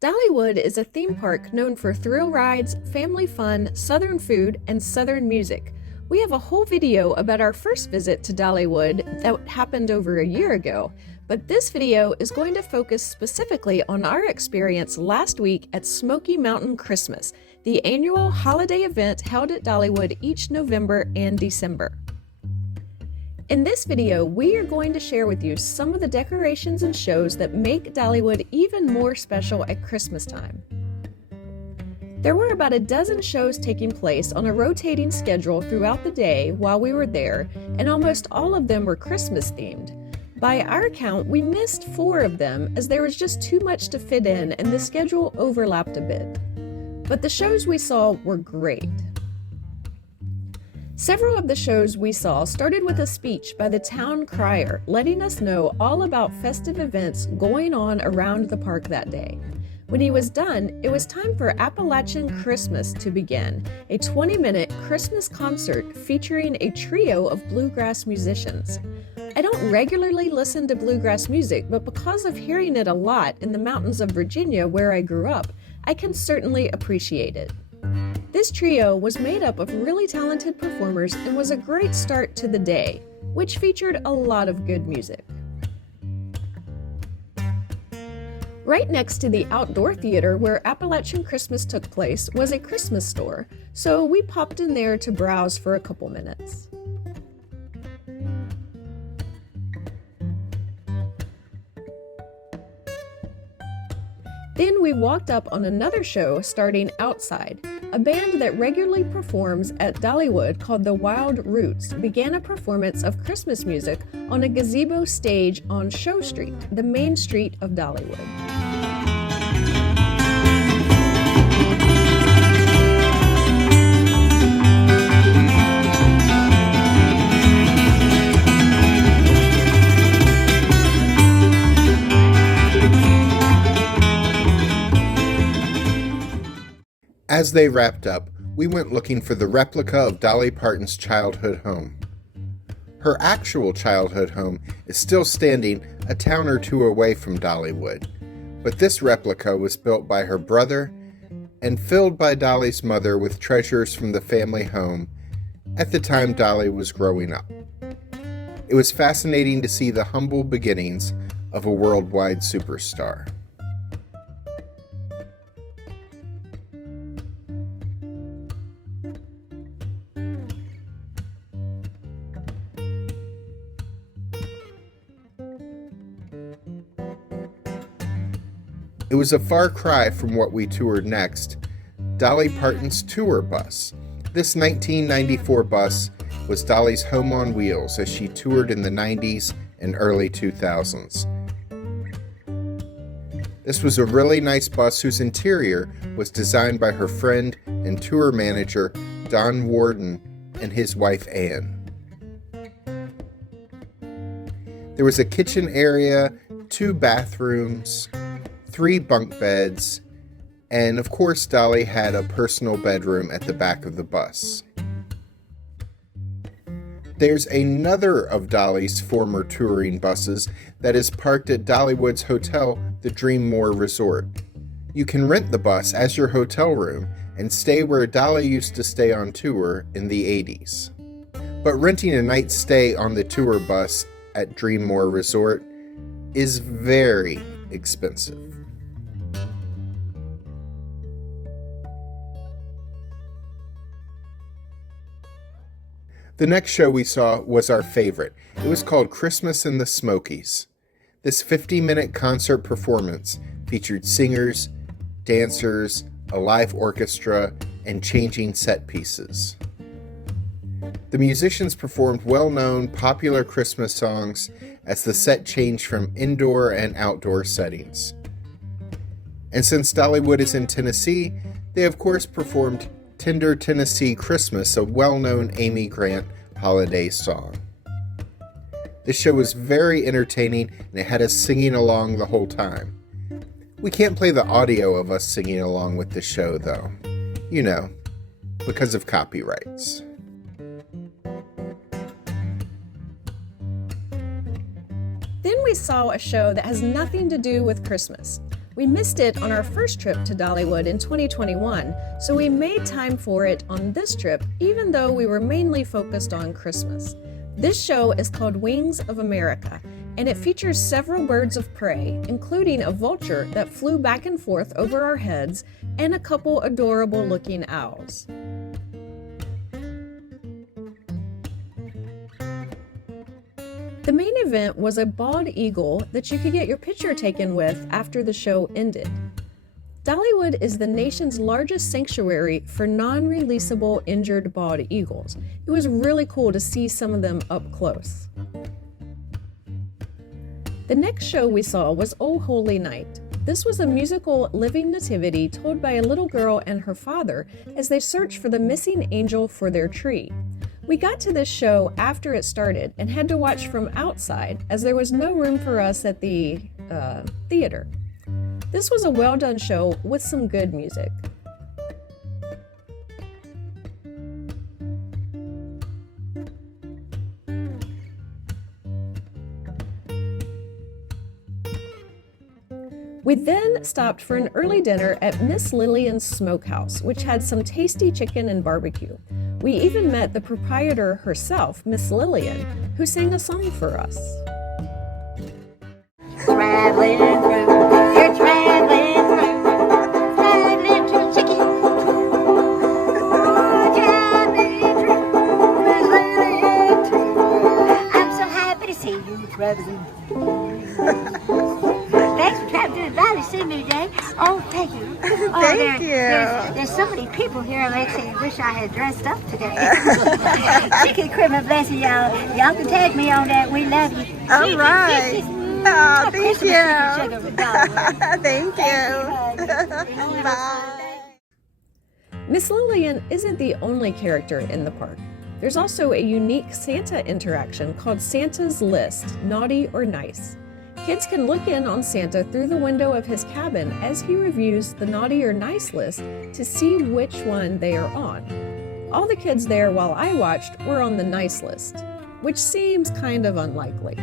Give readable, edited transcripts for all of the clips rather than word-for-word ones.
Dollywood is a theme park known for thrill rides, family fun, southern food, and southern music. We have a whole video about our first visit to Dollywood that happened over a year ago, but this video is going to focus specifically on our experience last week at Smoky Mountain Christmas, the annual holiday event held at Dollywood each November and December. In this video, we are going to share with you some of the decorations and shows that make Dollywood even more special at Christmas time. There were about a dozen shows taking place on a rotating schedule throughout the day while we were there, and almost all of them were Christmas themed. By our count, we missed 4 of them as there was just too much to fit in and the schedule overlapped a bit. But the shows we saw were great. Several of the shows we saw started with a speech by the town crier letting us know all about festive events going on around the park that day. When he was done, it was time for Appalachian Christmas to begin, a 20-minute Christmas concert featuring a trio of bluegrass musicians. I don't regularly listen to bluegrass music, but because of hearing it a lot in the mountains of Virginia where I grew up, I can certainly appreciate it. This trio was made up of really talented performers and was a great start to the day, which featured a lot of good music. Right next to the outdoor theater where Appalachian Christmas took place was a Christmas store, so we popped in there to browse for a couple minutes. Then we walked up on another show starting outside. A band that regularly performs at Dollywood called the Wild Roots began a performance of Christmas music on a gazebo stage on Show Street, the main street of Dollywood. As they wrapped up, we went looking for the replica of Dolly Parton's childhood home. Her actual childhood home is still standing a town or two away from Dollywood, but this replica was built by her brother and filled by Dolly's mother with treasures from the family home at the time Dolly was growing up. It was fascinating to see the humble beginnings of a worldwide superstar. It was a far cry from what we toured next, Dolly Parton's tour bus. This 1994 bus was Dolly's home on wheels as she toured in the 90s and early 2000s. This was a really nice bus whose interior was designed by her friend and tour manager Don Warden and his wife Ann. There was a kitchen area, 2 bathrooms, 3 bunk beds, and of course Dolly had a personal bedroom at the back of the bus. There's another of Dolly's former touring buses that is parked at Dollywood's hotel, the Dreammore Resort. You can rent the bus as your hotel room and stay where Dolly used to stay on tour in the 80s. But renting a night's stay on the tour bus at Dreammore Resort is very expensive. The next show we saw was our favorite. It was called Christmas in the Smokies. This 50-minute concert performance featured singers, dancers, a live orchestra, and changing set pieces. The musicians performed well-known, popular Christmas songs as the set changed from indoor and outdoor settings. And since Dollywood is in Tennessee, they of course performed Tender Tennessee Christmas, a well-known Amy Grant holiday song. This show was very entertaining and it had us singing along the whole time. We can't play the audio of us singing along with the show though. You know, because of copyrights. Then we saw a show that has nothing to do with Christmas. We missed it on our first trip to Dollywood in 2021, so we made time for it on this trip, even though we were mainly focused on Christmas. This show is called Wings of America, and it features several birds of prey, including a vulture that flew back and forth over our heads and a couple adorable-looking owls. The main event was a bald eagle that you could get your picture taken with after the show ended. Dollywood is the nation's largest sanctuary for non-releasable injured bald eagles. It was really cool to see some of them up close. The next show we saw was Oh Holy Night. This was a musical living nativity told by a little girl and her father as they searched for the missing angel for their tree. We got to this show after it started and had to watch from outside as there was no room for us at the theater. This was a well-done show with some good music. We then stopped for an early dinner at Miss Lillian's Smokehouse, which had some tasty chicken and barbecue. We even met the proprietor herself, Miss Lillian, who sang a song for us. Traveling through, you're traveling through chicken. Oh, traveling through, Miss Lillian too. I'm so happy to see you traveling through. Thanks for traveling to the valley, see me today. Oh, thank you. Oh, Thank you. There's so many people here. I actually wish I had dressed up today. Chicken Christmas, bless you, y'all. Y'all can tag me on that. We love you. All right. Oh, thank you. Thank you. Bye. Miss Lillian isn't the only character in the park. There's also a unique Santa interaction called Santa's List, Naughty or Nice. Kids can look in on Santa through the window of his cabin as he reviews the naughty or nice list to see which one they are on. All the kids there while I watched were on the nice list, which seems kind of unlikely.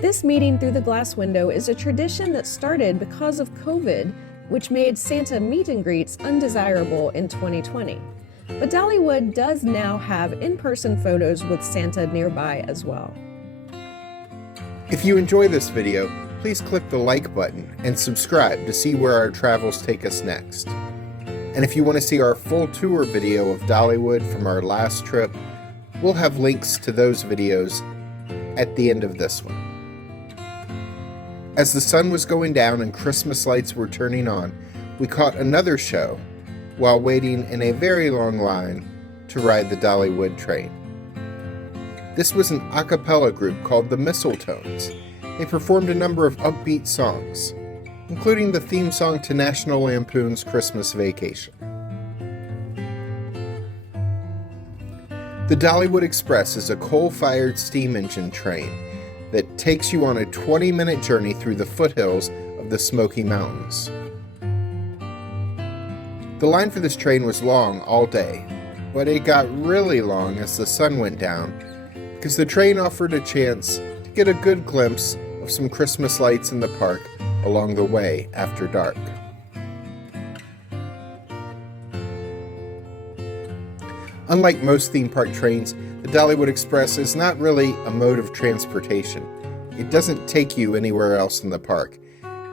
This meeting through the glass window is a tradition that started because of COVID, which made Santa meet and greets undesirable in 2020. But Dollywood does now have in-person photos with Santa nearby as well. If you enjoy this video, please click the like button and subscribe to see where our travels take us next. And if you want to see our full tour video of Dollywood from our last trip, we'll have links to those videos at the end of this one. As the sun was going down and Christmas lights were turning on, we caught another show while waiting in a very long line to ride the Dollywood train. This was an a cappella group called the Mistletones. They performed a number of upbeat songs, including the theme song to National Lampoon's Christmas Vacation. The Dollywood Express is a coal-fired steam engine train that takes you on a 20-minute journey through the foothills of the Smoky Mountains. The line for this train was long all day, but it got really long as the sun went down because the train offered a chance to get a good glimpse of some Christmas lights in the park along the way after dark. Unlike most theme park trains, the Dollywood Express is not really a mode of transportation. It doesn't take you anywhere else in the park.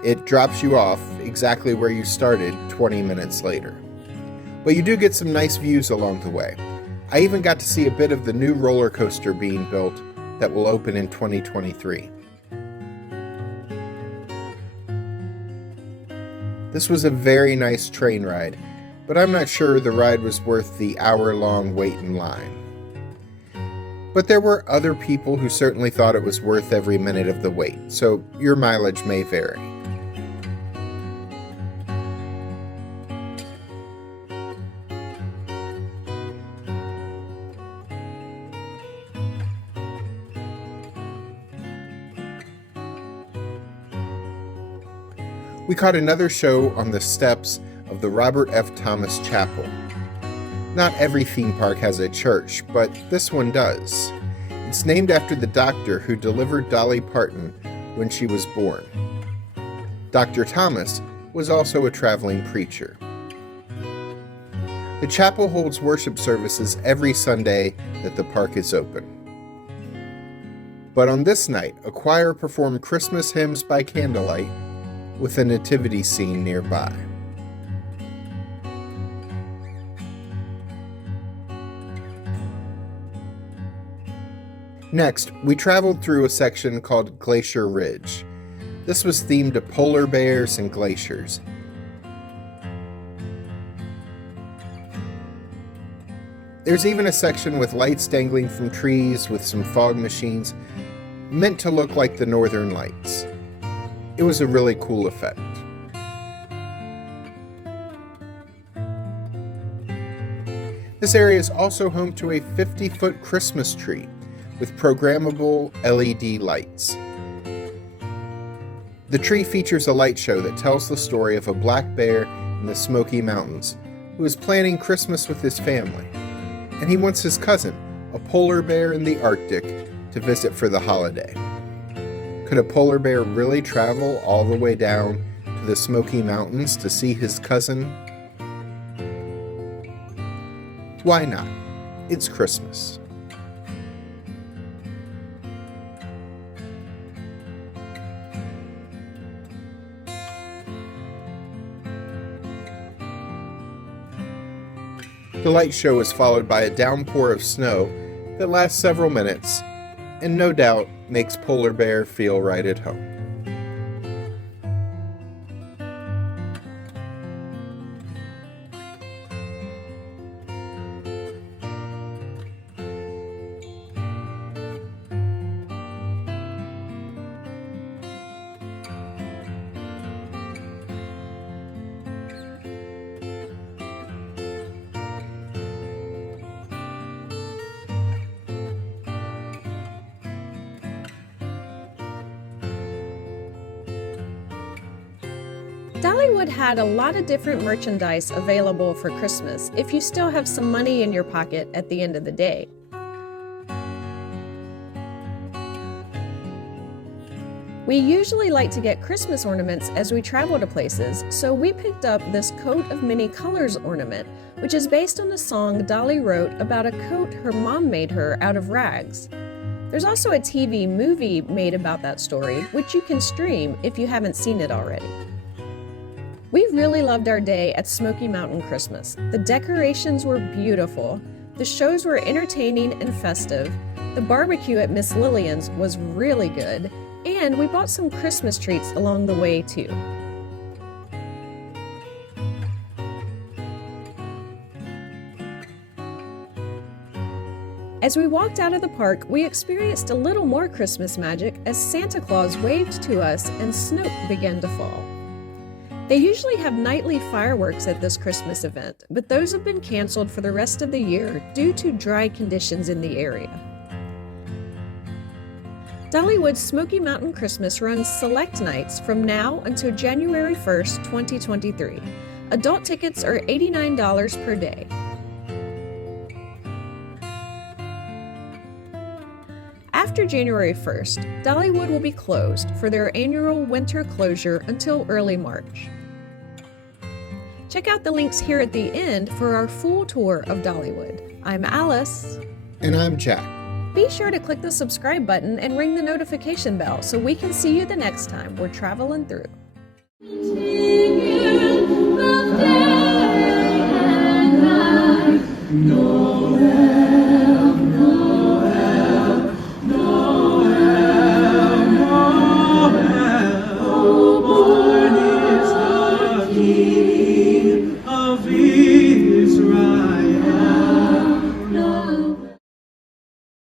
It drops you off exactly where you started 20 minutes later. But you do get some nice views along the way. I even got to see a bit of the new roller coaster being built that will open in 2023. This was a very nice train ride, but I'm not sure the ride was worth the hour-long wait in line. But there were other people who certainly thought it was worth every minute of the wait, so your mileage may vary. We caught another show on the steps of the Robert F. Thomas Chapel. Not every theme park has a church, but this one does. It's named after the doctor who delivered Dolly Parton when she was born. Dr. Thomas was also a traveling preacher. The chapel holds worship services every Sunday that the park is open. But on this night, a choir performed Christmas hymns by candlelight with a nativity scene nearby. Next, we traveled through a section called Glacier Ridge. This was themed to polar bears and glaciers. There's even a section with lights dangling from trees with some fog machines, meant to look like the Northern Lights. It was a really cool effect. This area is also home to a 50-foot Christmas tree with programmable LED lights. The tree features a light show that tells the story of a black bear in the Smoky Mountains who is planning Christmas with his family, and he wants his cousin, a polar bear in the Arctic, to visit for the holiday. Could a polar bear really travel all the way down to the Smoky Mountains to see his cousin? Why not? It's Christmas. The light show was followed by a downpour of snow that lasts several minutes and no doubt makes Polar Bear feel right at home. Dollywood had a lot of different merchandise available for Christmas if you still have some money in your pocket at the end of the day. We usually like to get Christmas ornaments as we travel to places, so we picked up this Coat of Many Colors ornament, which is based on a song Dolly wrote about a coat her mom made her out of rags. There's also a TV movie made about that story, which you can stream if you haven't seen it already. We really loved our day at Smoky Mountain Christmas. The decorations were beautiful, the shows were entertaining and festive, the barbecue at Miss Lillian's was really good, and we bought some Christmas treats along the way too. As we walked out of the park, we experienced a little more Christmas magic as Santa Claus waved to us and snow began to fall. They usually have nightly fireworks at this Christmas event, but those have been canceled for the rest of the year due to dry conditions in the area. Dollywood's Smoky Mountain Christmas runs select nights from now until January 1st, 2023. Adult tickets are $89 per day. After January 1st, Dollywood will be closed for their annual winter closure until early March. Check out the links here at the end for our full tour of Dollywood. I'm Alice. And I'm Jack. Be sure to click the subscribe button and ring the notification bell so we can see you the next time we're traveling through. No